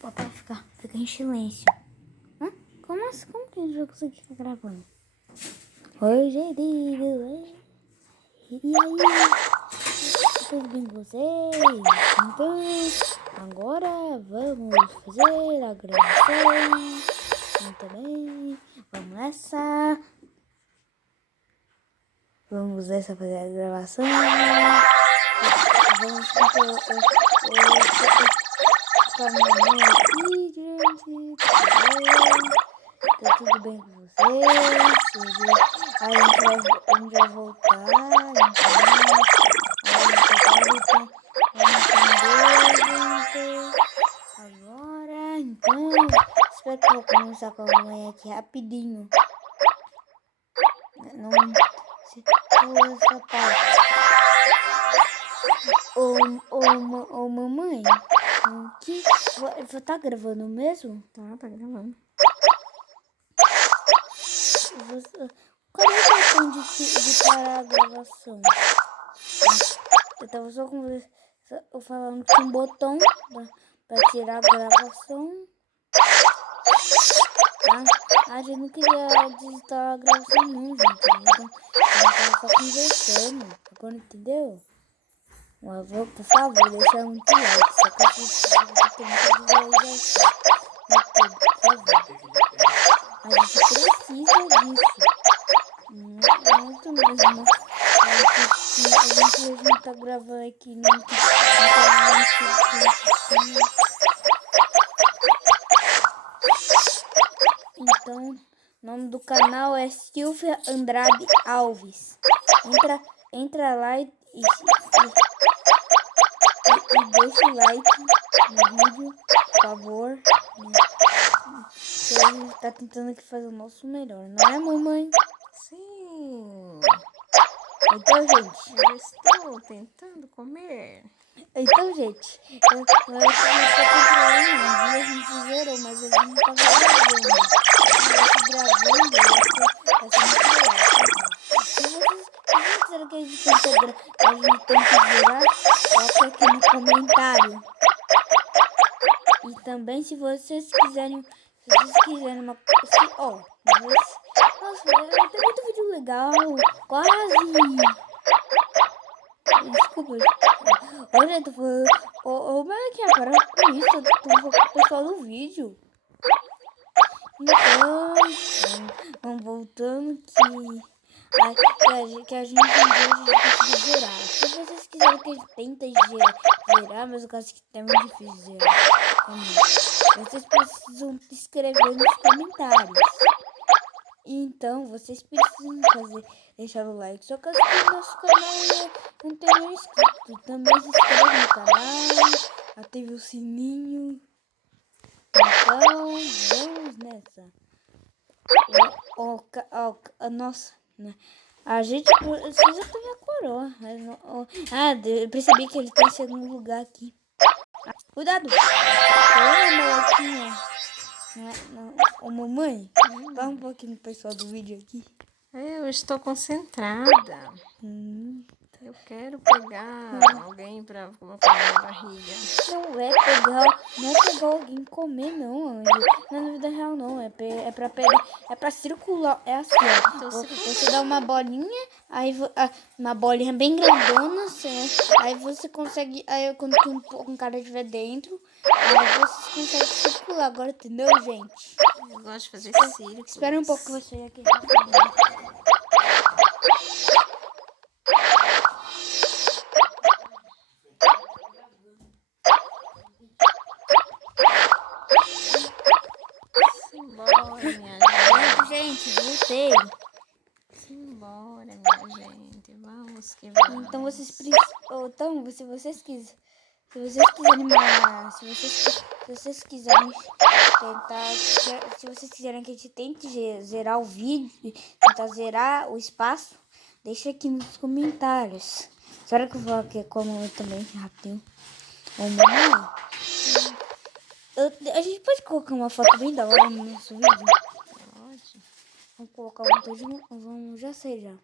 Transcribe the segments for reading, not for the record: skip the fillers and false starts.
Papai fica em silêncio. Hã? Como assim? Como que a gente vai conseguir ficar gravando? Hoje é dia. E aí? Tudo bem com vocês? Então, agora vamos fazer a gravação. Muito bem. Vamos nessa. Vamos nessa fazer a gravação. Vamos com a minha mãe aqui, gente. Tá tudo bem com vocês? Aí a gente vai voltar. Agora, então, espero que eu vou começar com a mamãe aqui rapidinho. Não se pula essa parte. Ô, mamãe, que tá gravando mesmo? Tá gravando. Cadê o botão de parar a gravação? Eu tava só com você falando que tinha um botão pra tirar a gravação. A gente não queria digitar a gravação não, gente. Então, a gente tava só conversando. Agora entendeu? Por favor, deixa muito like. Só que você tem muita visualização. Por favor. A gente precisa disso. Muito mesmo. A gente tá gravando aqui no Então, o nome do canal é Silvia Andrade Alves. Entra lá e deixa o like no vídeo, por favor. A gente tá tentando aqui fazer o nosso melhor, não é, mamãe? Sim. Então, gente, Eu estou tentando comer. Então, gente, eu tô controlando um dia, a gente zerou, mas a gente não tava gravando. Vai ser muito legal. Se vocês quiserem que a gente tente zerar, coloca aqui no comentário. E também se vocês quiserem uma... Nossa, tem muito vídeo legal, quase... Desculpa. Hoje eu tô falando. Ô, Melequinha, para com isso. Eu tô falando com o pessoal do vídeo. Então, vamos voltando que a gente conseguiu zerar. Se vocês quiserem que a gente tente zerar, mas eu acho que tá muito difícil zerar. Vocês precisam escrever nos comentários. Então, vocês precisam deixar o like. Só que o nosso canal não tem nenhum inscrito. Também se inscreve no canal, ative o sininho. Então, vamos nessa. Nossa, né? A gente precisa ter a coroa. Eu percebi que ele tá em segundo lugar aqui. Cuidado! Oi, molequinha. Ô, mamãe, fala um pouquinho pro pessoal do vídeo aqui. Eu estou concentrada. Eu quero pegar alguém pra colocar na minha barriga. Não é pegar alguém comer, não, Anjo. Não é na vida real, não. É pra circular. É assim, ó. Então, Você dá uma bolinha, aí uma bolinha bem grandona, aí você consegue. Aí quando um cara estiver dentro, aí você consegue circular. Agora, entendeu, gente? Eu gosto de fazer círculos. Espera um pouco que você aqui. Simbora, minha gente. Gente, voltei. Simbora, minha gente. Vamos que vamos. Então vocês precisam. Então, se vocês quiserem tentar. Se vocês quiserem que a gente tente zerar o vídeo, tentar zerar o espaço, deixa aqui nos comentários. Será que eu vou aqui como eu também, rapidinho? Mamãe, a gente pode colocar uma foto bem da hora no nosso vídeo? Pode. Vamos colocar um todo. Vamos, já sei já.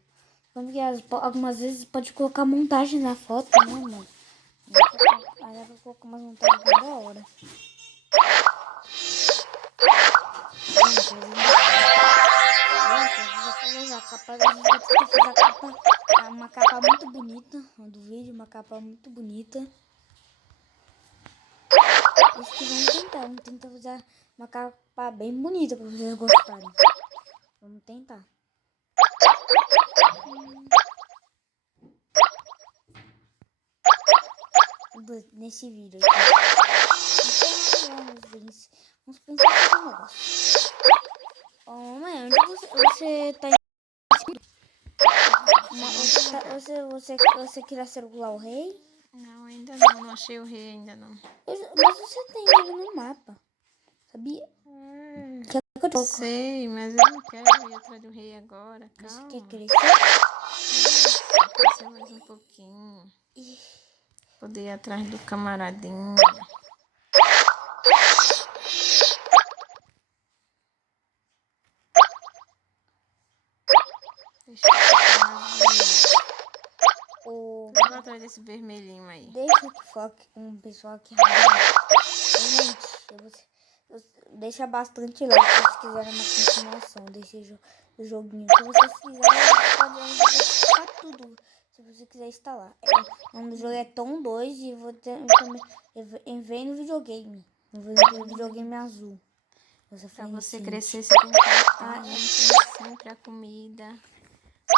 Como que algumas vezes pode colocar montagem na foto, né, mano? Aí dá pra colocar umas montagens bem da hora. A capa, a gente vai tentar fazer a capa, uma capa muito bonita do vídeo, uma capa muito bonita. Isso que vamos tentar fazer uma capa bem bonita pra vocês gostarem. Vamos tentar. Nesse vídeo aqui. Então, vamos pensar em um negócio. Mãe, onde você tá você queria circular o rei? Não, ainda não achei o rei ainda não. Mas você tem ele no mapa, sabia? Sei, mas eu não quero ir atrás do rei agora, calma. Você quer crescer? Vou crescer mais um pouquinho. Poder ir atrás do camaradinho. Deixa eu ficar mais bonito. Vou atrás desse vermelhinho aí. Deixa que foque com o pessoal aqui. Gente, deixa bastante like se vocês quiserem uma continuação desse joguinho. Se vocês quiserem, podem jogar tudo. Se você quiser instalar. O nome do jogo é Tom 2 e vou ter também vem no videogame. No videogame azul. Pra você crescer, você tem que estar sempre a comida.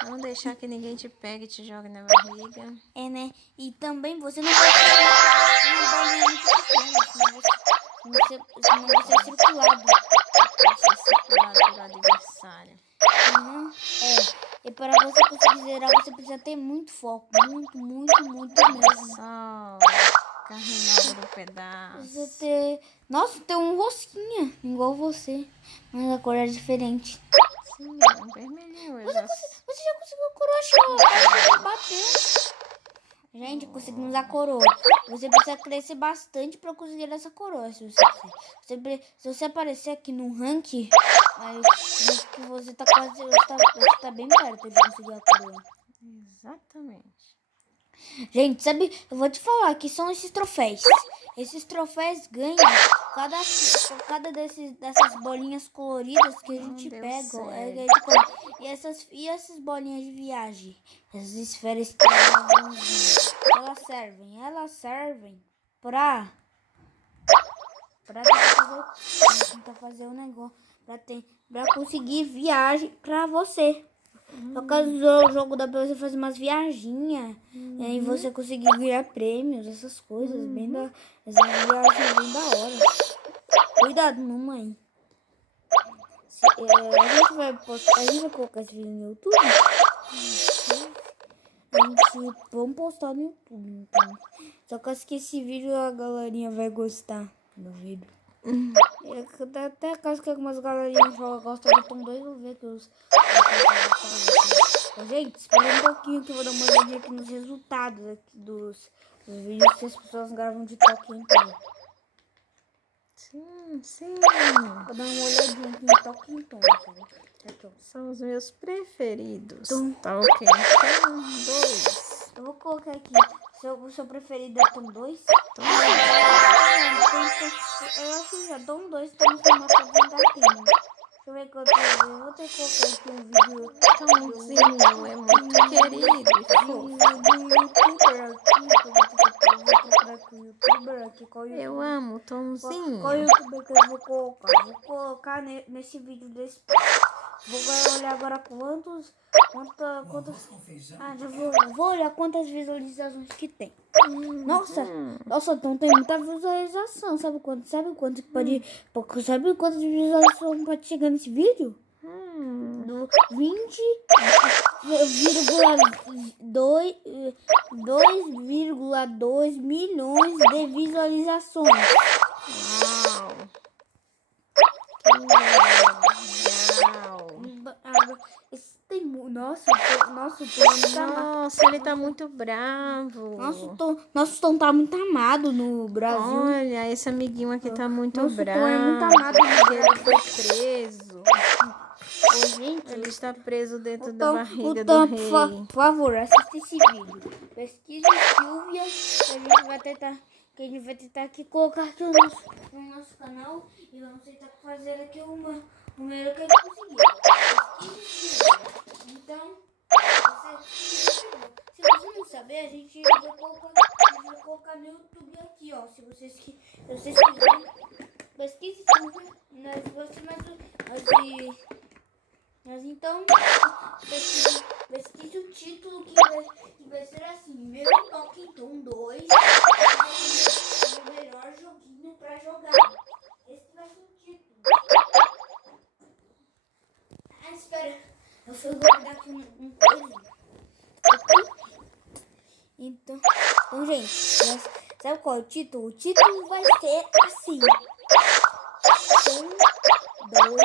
Não deixar que ninguém te pegue e te jogue na barriga. Né? E também você não pode fazer uma bolinha muito pequena, senão você é circulado. Você é circulado pelo adversário. E para você conseguir zerar, você precisa ter muito foco. Muito mesmo. Só carne nova do pedaço. Nossa, tem um rosquinha, igual você. Mas a cor é diferente. Sim, um vermelhinho. Você já conseguiu a coroa, acho que bateu. Gente, conseguimos a coroa. Você precisa crescer bastante para conseguir essa coroa, se você quiser. Se você aparecer aqui no ranking, que você tá quase, você tá bem perto de conseguir a coroa. Exatamente. Gente, sabe, eu vou te falar que são esses troféus. Esses troféus ganham cada dessas bolinhas coloridas que a gente pega. E essas bolinhas de viagem. Essas esferas que elas servem pra tentar fazer um negócio. Pra conseguir viagem pra você. No caso do jogo dá pra você fazer umas viaginhas e você conseguir ganhar prêmios, essas coisas, essas viagens bem da hora. Cuidado, mamãe. A gente vai colocar esse vídeo no YouTube. Vamos postar no YouTube, então. Só que acho que esse vídeo a galerinha vai gostar do vídeo. Até caso que algumas galerinhas gostam do Tom 2, eu vou ver que os... Gente, espera um pouquinho que eu vou dar uma olhadinha aqui nos resultados aqui dos vídeos que as pessoas gravam de Talking Tom. Sim. Vou dar uma olhadinha aqui no Talking Tom. São os meus preferidos. Tom 2. Eu vou colocar aqui. O seu preferido é Tom 2? Eu acho que já Tom 2 tá no formato da Timo. Deixa eu ver quanto eu vou ter que colocar aqui um vídeo. Tomzinho é muito querido e fofo. Eu amo Tomzinho. Qual youtuber que eu vou colocar? Vou colocar nesse vídeo desse. Vou olhar agora quantos. Vou olhar quantas visualizações que tem. Nossa, então tem muita visualização. Sabe quantas visualizações pode chegar nesse vídeo? 2,2 milhões de visualizações. Uau! Que legal! Nossa, ele tá muito bravo. Nosso Tom tá muito amado no Brasil. Olha, esse amiguinho aqui tá muito bravo. Tom é muito amado. Ele foi preso. Ô, gente, Ele está preso dentro da então, barriga então, do rei. por favor, assista esse vídeo. Pesquise Silvia, que a gente vai tentar aqui colocar aqui no nosso canal e vamos tentar fazer aqui o melhor que a gente conseguir. Pesquise Silvia. Então, se você não saber, a gente vai colocar no YouTube aqui, ó. Se vocês quiserem, pesquise Silvia. Mas então, pesquise o título que vai ser assim: Meu Toquinton 2 é o melhor joguinho pra jogar. Esse vai ser o título. Ah, espera, eu fui guardar aqui um coisa. Então, gente, sabe qual é o título? O título vai ser assim: dois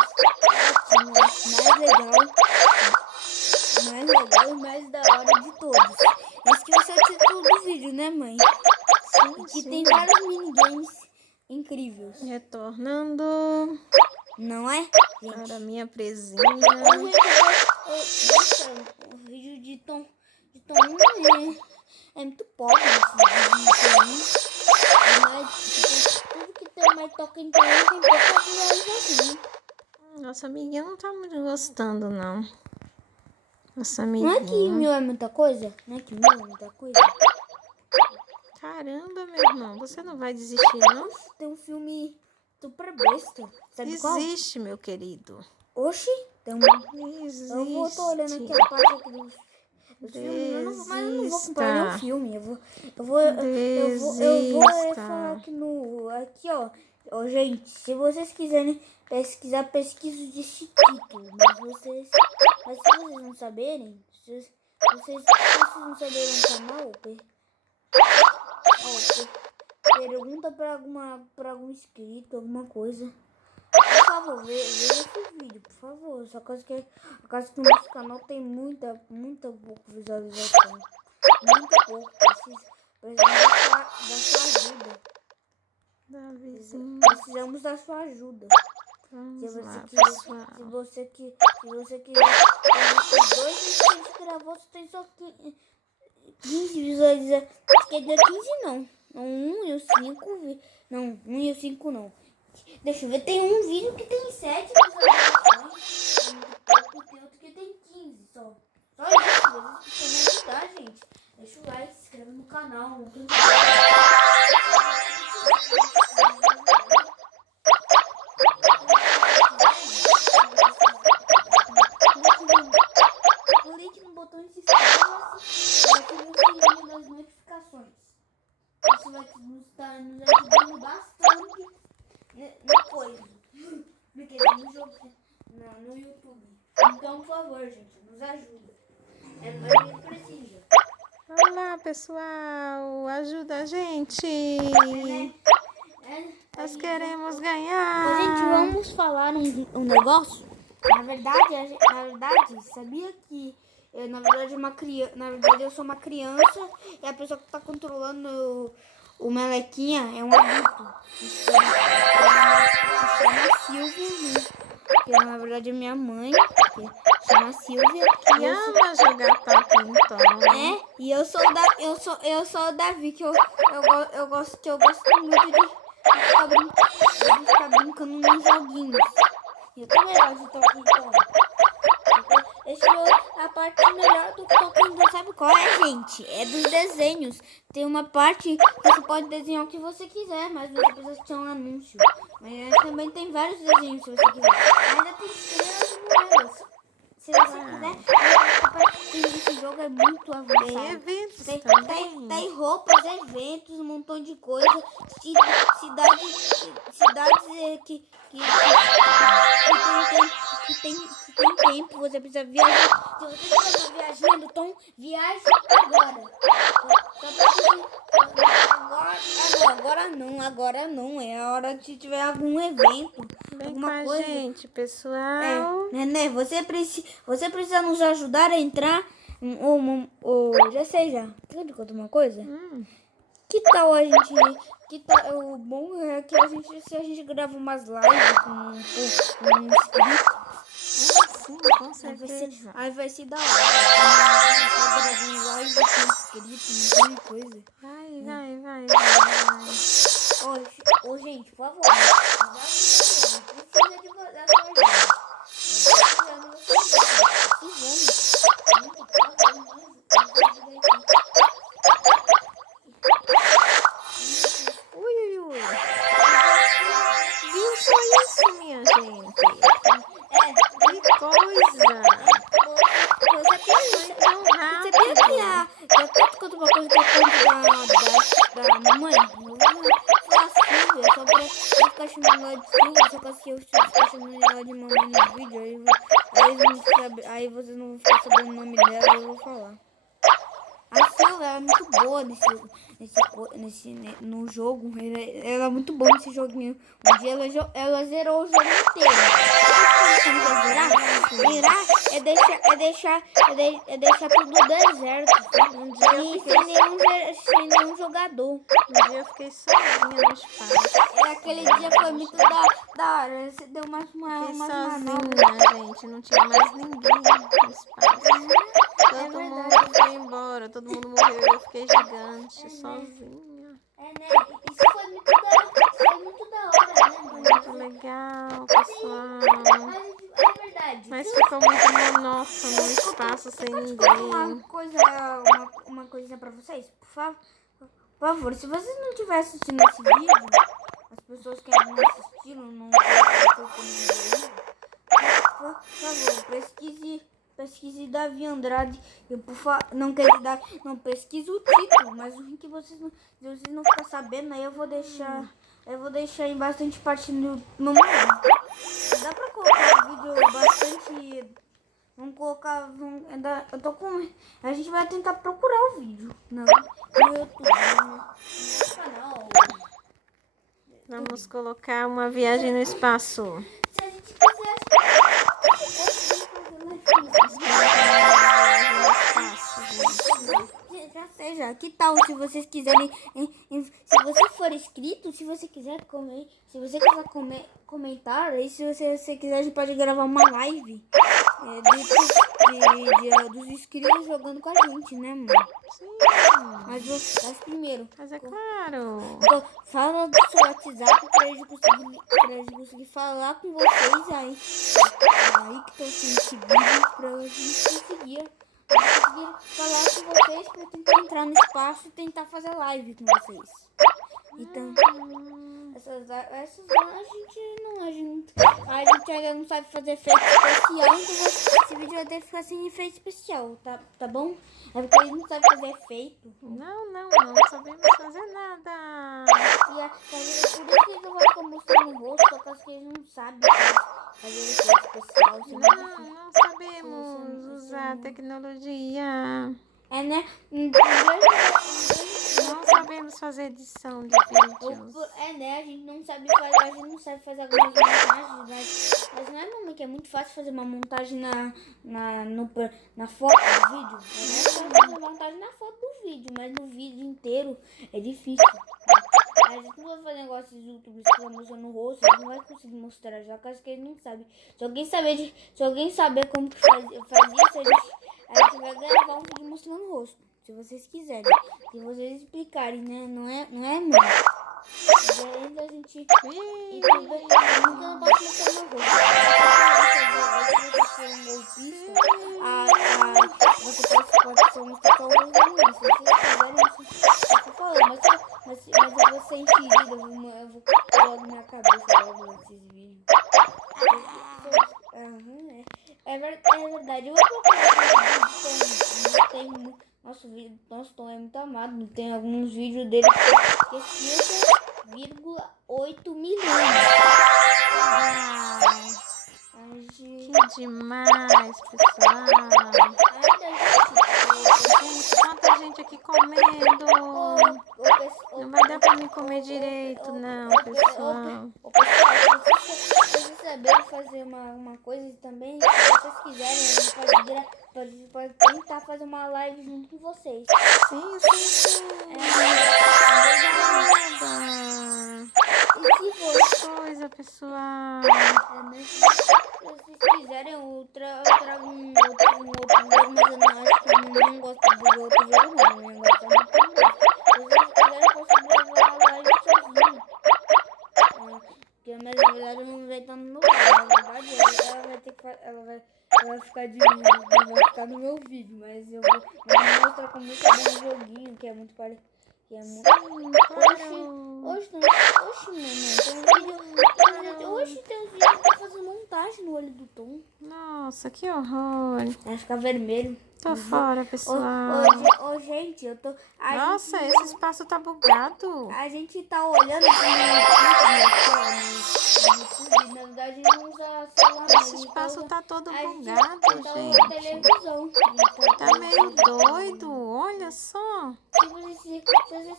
mais legal e mais da hora de todos. Esse que vai ser o título do vídeo, né, mãe? Sim, Que sim. tem vários minigames incríveis. Retornando Não é, gente? para minha presinha. Nossa, o vídeo de Tom 1 é muito pobre esse vídeo de Tom 1. Mas tudo que tem mais toca em Tom 1 tem pouca visualização. Nossa amiguinha não tá muito gostando, não. Nossa Não é que amiguinha. mil é muita coisa? Não é que mil é muita coisa? Caramba, meu irmão, você não vai desistir, não? Tem um filme super besta. Sabe qual? Existe, meu querido. Oxi, tem um... Existe. Eu tô olhando aqui a parte aqui dos filmes, mas eu não vou comprar nenhum filme. Eu vou falar aqui, ó. Ó, gente, se vocês quiserem pesquisar, pesquiso desse título. Mas se vocês não saberem, se vocês não saberem o canal, pergunta pra algum inscrito, alguma coisa. Por favor, veja esse vídeo, por favor. Só que o nosso canal tem muita pouca visualização. Muito pouco. Precisamos da sua ajuda. Vamos lá, Se pessoal. você quiser, os dois vídeos que gravou, você tem só 15 visualizações. Quer dizer 15 não. Não, 1 e o 5. Não, 1 e o 5 não. Deixa eu ver, tem um vídeo que tem 7 visualizações. Tem outro que tem 15 só. Só isso, vocês precisam me ajudar, gente. Deixa o like, se inscreve no canal. Clique no botão de se inscrever-se e ative o sininho das notificações. Isso vai nos ajudando bastante no coisa. No jogo, no YouTube. Então, por favor, gente, nos ajuda. A gente precisa. Olá, pessoal. Ajuda a gente. Nós queremos ganhar. Gente, vamos falar um negócio. Na verdade, sabia que eu sou uma criança e a pessoa que está controlando o melequinha é um adulto. Se chama Silvia, né? Que na verdade é minha mãe, que chama Silvia. Que ama jogar Toquinton. E eu sou o Davi, que eu gosto muito de ficar brincando nos joguinhos. Eu também gosto de Toquinton. A parte melhor do Toquinton, sabe qual é, gente? É dos desenhos. Tem uma parte que você pode desenhar o que você quiser, mas você precisa ter um anúncio. Mas também tem vários desenhos se você quiser. Ainda tem estrelas e moedas. Se você quiser, esse jogo é muito avançado. Tem eventos também. Tem roupas, eventos, um montão de coisa. Cidades que tem tempo, você precisa viajar. Se você estiver viajando, então viaje agora. Agora não. É a hora de tiver algum evento. Vem alguma com a coisa. gente, pessoal. Né? Você precisa nos ajudar a entrar. Já sei já. Quer me contar uma coisa? Que tal a gente... o bom é que se a gente grava umas lives com um inscrito. Sim, com certeza. Aí vai ser da hora. Tá gravando live com inscrito, não tem coisa. Vai. Ô, gente, por favor, não precisa de da sua ajuda. Eu tô precisando da sua ajuda. Precisando. Muito, por favor, me ajuda aqui. Ui. Viu só isso, minha gente? Que coisa. Você Tão sabia que rápido. eu tô conto uma coisa que eu conto da mamãe? Fala Silvia, só pra eu ficar chamando ela de Silvia, só que eu ficar chamando ela de mamãe no vídeo, aí vocês não vão ficar sabendo o nome dela, eu vou falar. A Silvia é muito boa no jogo, ela é muito boa nesse joguinho. Um dia ela zerou o jogo inteiro. Como que é zerar? Zerar é deixar tudo deserto, sem nenhum jogador. Um dia eu fiquei sozinha no espaço. Aquele dia foi muito da hora. Você deu umas Fiquei manobras. sozinha, gente. Não tinha mais ninguém no espaço. Todo mundo foi embora, todo mundo morreu e eu fiquei gigante, sozinha. Né? Isso foi muito da hora, né, mano? Muito legal, pessoal. Mas é verdade. Mas ficou muito monótono no espaço sem ninguém. Uma coisa pra vocês, por favor, se vocês não estiverem assistindo esse vídeo, as pessoas que ainda não assistiram, não aí, por favor, pesquise Davi Andrade. Não quer dar, não pesquise o título, mas o link vocês não ficar sabendo, aí eu vou deixar em bastante parte no meu canal. Dá pra colocar vídeo bastante. Vamos colocar. Eu tô com. A gente vai tentar procurar o vídeo no YouTube, no canal. Vamos colocar uma viagem no espaço. Se a gente quiser. Já sei já. Que tal se vocês quiserem, se você for inscrito, se você quiser comentar, aí se você quiser a gente pode gravar uma live dos inscritos jogando com a gente, né, mano? Sim. Mas primeiro. Mas é claro. Fala do seu WhatsApp pra gente conseguir falar com vocês aí que estão assistindo esse vídeo, pra gente conseguir falar com vocês pra tentar entrar no espaço e tentar fazer live com vocês. Então, essas a gente ainda não sabe fazer efeito especial, então esse vídeo vai ter que ficar sem efeito especial, tá bom? É porque a gente não sabe fazer efeito. Não sabemos fazer nada. E por isso que eu vou ficar mostrando o rosto, por causa que eles não sabem fazer efeito especial. Não sabemos usar tecnologia. É, né? Não sabemos fazer edição de vídeos. É, né? A gente não sabe fazer algumas montagens, mas não é, mamãe, que é muito fácil fazer uma montagem na foto do vídeo. É só fazer uma montagem na foto do vídeo, mas no vídeo inteiro é difícil. A gente não vai fazer negócio de YouTube que mostrando o rosto, a gente não vai conseguir mostrar já, caso que ele não sabe. Se alguém saber como que faz isso, a gente vai gravar um vídeo mostrando o rosto. Se vocês quiserem. Se vocês explicarem, né? Não é mesmo? E aí a gente. E também eu não posso mostrar meu rosto. Se você for um golpista, você pode ser um especialista ruim. Se vocês quiserem, eu tô falando. Mas eu vou ser enxerida, eu vou colar na minha cabeça logo nesses vídeos. É verdade. Eu vou procurar tem nosso Tom é muito amado. Tem alguns vídeos dele que é 5,8 milhões. Que demais, pessoal. Tanta gente aqui comendo. Não vai dar pra mim comer direito, não, pessoal. Pessoal, se vocês saberem fazer uma coisa também, se vocês quiserem, a gente pode tentar fazer uma live junto com vocês. Sim. E se for coisa, pessoal. se vocês quiserem outra mas eu não acho que eu não gosto do outro jogo, não. Eu gosto do Panda. Se vocês quiserem, eu posso gravar a live sozinho. Mas na verdade eu não vai estar no meu vídeo. Na verdade, ela vai ter que ela vai ficar não vai ficar no meu vídeo, mas eu vou mostrar como é bom o joguinho, que é muito parecido. Que é muito... Oxi, tem uns vídeos pra fazer montagem no olho do Tom. Nossa, que horror. Vai ficar vermelho. Tô fora, pessoal. Gente, eu tô... Nossa, esse espaço tá bugado. A gente tá olhando no YouTube, na verdade a gente não usa celular. Esse espaço tá todo bugado, gente. Televisão. Tá meio doido, olha só. Se vocês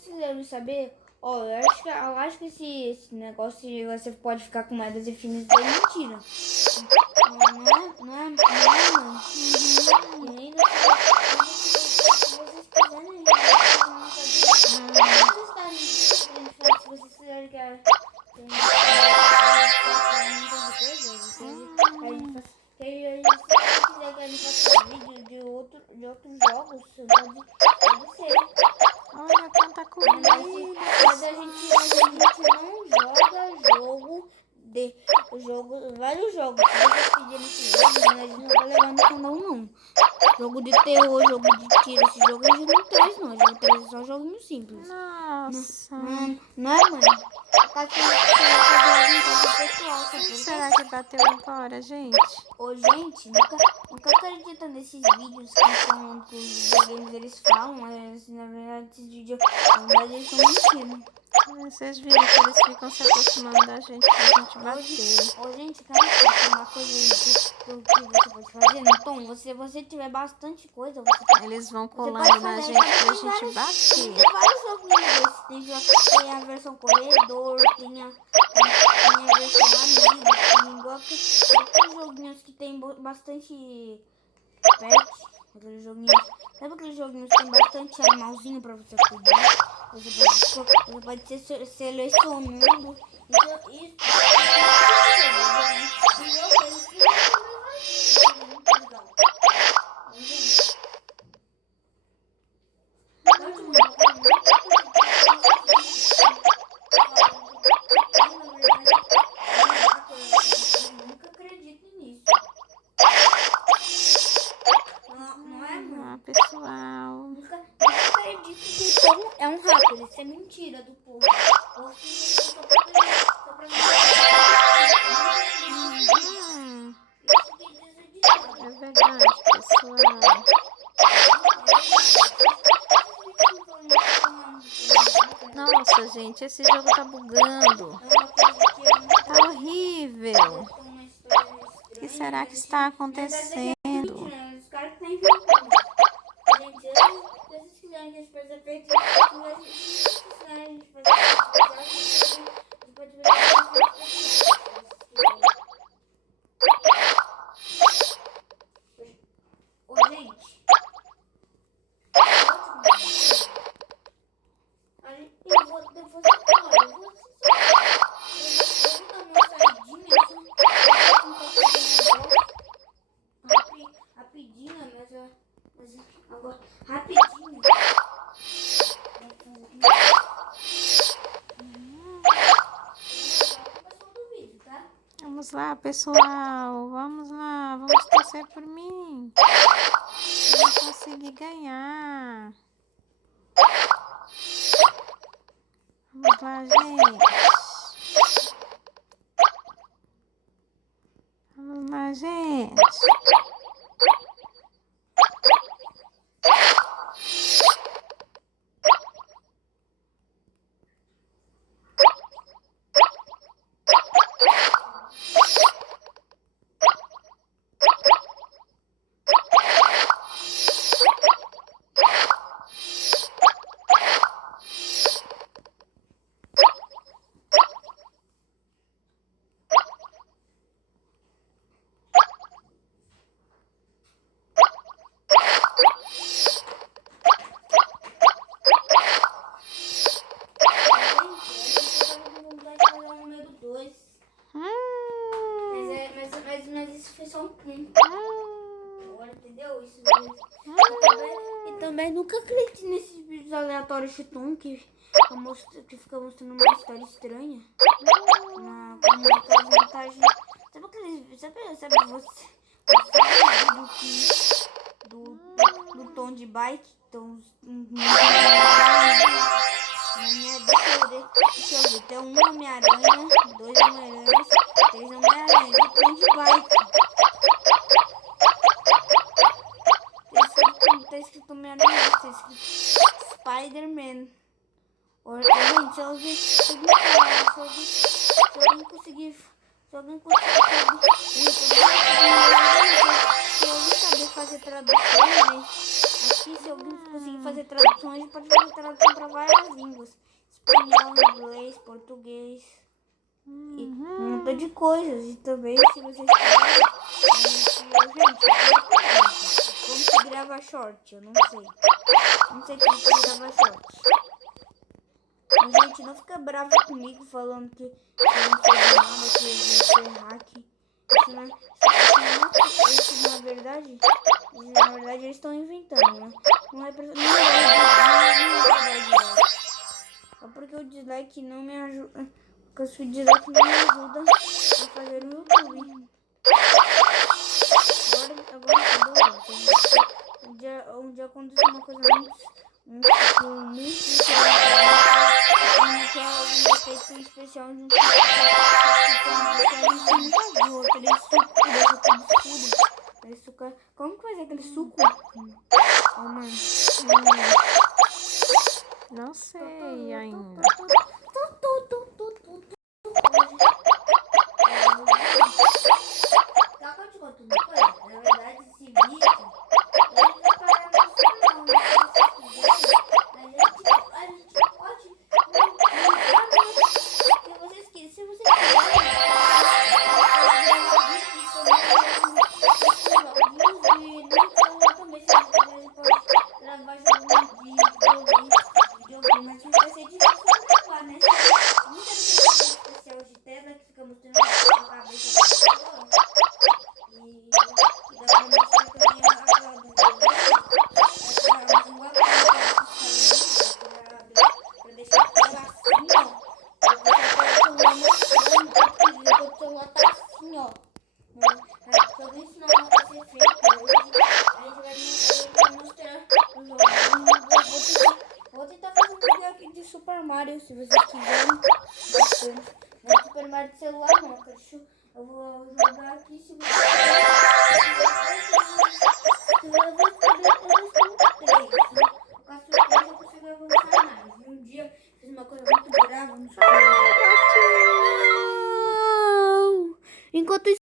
quiserem saber, ó, eu acho que esse negócio de você pode ficar com moedas infinitas é mentira. Não é, mãe. E ainda se vocês quiserem, se vocês quiserem que a gente faça vídeo de outros jogos, pode ser. Olha quanta comida. Mas a gente não joga vários jogos. Se vocês pedirem esse jogo, a gente não vai levar no canal, não. Jogo de terror, jogo de tiro, esse jogo a gente não traz, não. A gente traz só joguinho simples. Nossa. Não é, mãe? Será que bateu agora, gente? Ô, gente, nunca acredita nesses vídeos que os videogames eles falam, mas na verdade esses vídeos, na verdade eles estão mentindo. Vocês viram que eles ficam se aproximando da gente pra gente bater. Ô, gente, cara, uma coisa do que você pode fazer no Tom, se você tiver bastante coisa, eles vão colando na gente pra gente bater. Tem vários joguinhos desses, tem a versão corredor, tem a versão amigos, tem aqueles joguinhos que tem bastante pet, aqueles joguinhos, sabe aqueles joguinhos que tem bastante animalzinho pra você cuidar? Você pode ser selecionando. Isso nunca acredito nisso. Não é, mano? Pessoal. Nunca acredito que o Tom é um rato. Isso é mentira do povo. É verdade, pessoal. Nossa, gente, esse jogo tá bugando. Tá horrível. O que será que está acontecendo? Os caras que tá inventando. Gente, se vocês quiserem que a gente faça feito, se quiserem a gente pode fazer. Ô, gente. Eu vou dar uma saidinha, rapidinho, mas agora, rapidinho. Vamos lá, pessoal. Vamos lá. Vamos torcer por mim. Eu consegui ganhar. Vamos lá, gente. Vamos lá, gente. Mas isso foi só um. Agora entendeu? Isso e também nunca acredite nesses vídeos aleatórios chutum que fica mostrando uma história estranha. Com aquelas montagens. Sabe aqueles. Sabe você? Do tom de bike. Deixa eu ver. Tem um Homem-Aranha, 2 Homem-Aranhas, 3 Homem-Aranhas. Do tom de bike. Tá escrito Homem-Aranha, tá escrito Spider-Man. Gente, se alguém conseguir saber fazer traduções, né? Aqui, se alguém conseguir fazer traduções, pode fazer tradução para várias línguas. Espanhol, inglês, português e um montão de coisas. E também, se vocês quiserem, gente, como se grava short? Eu não sei. Não sei como se grava short. Mas, gente, não fica bravo comigo falando que eu não sei de nada, que eu sou hack. Isso na verdade, eles estão inventando, né? Não é verdade. É porque o dislike não me ajuda. Porque o dislike não me ajuda a fazer no YouTube. Agora um dia aconteceu uma coisa muito que é um efeito especial de um suco que a gente nunca viu. Aquele suco que deixa tudo escuro. Aquele suco, como que faz aquele suco? Oh, mãe. Não sei ainda. Tá, que eu te conto uma coisa? Na verdade, esse bicho, ele vai parar no final, né? A gente pode se vocês quiserem, gravar jogo de videogame, mas vai ser difícil gravar, né? Não tem especial de tela que fica mostrando a cabeça da pessoa. E dá pra mostrar também aquela do videogame. Pra deixar a tela assim, ó. Pra deixar o celular mostrando enquanto o celular tá assim, ó. Se alguém ensinar uma coisa a ser feita, a gente vai mostrar o jogo. Vou tentar fazer um vídeo aqui de Super Mario, se vocês quiserem. Bastante. Não é Super Mario de celular, não, cachorro. Eu vou jogar aqui, se vocês quiserem. Eu vou escolher 3. Com a surpresa eu consigo avançar mais. Um dia fiz uma coisa muito brava no Super Mario. Enquanto isso,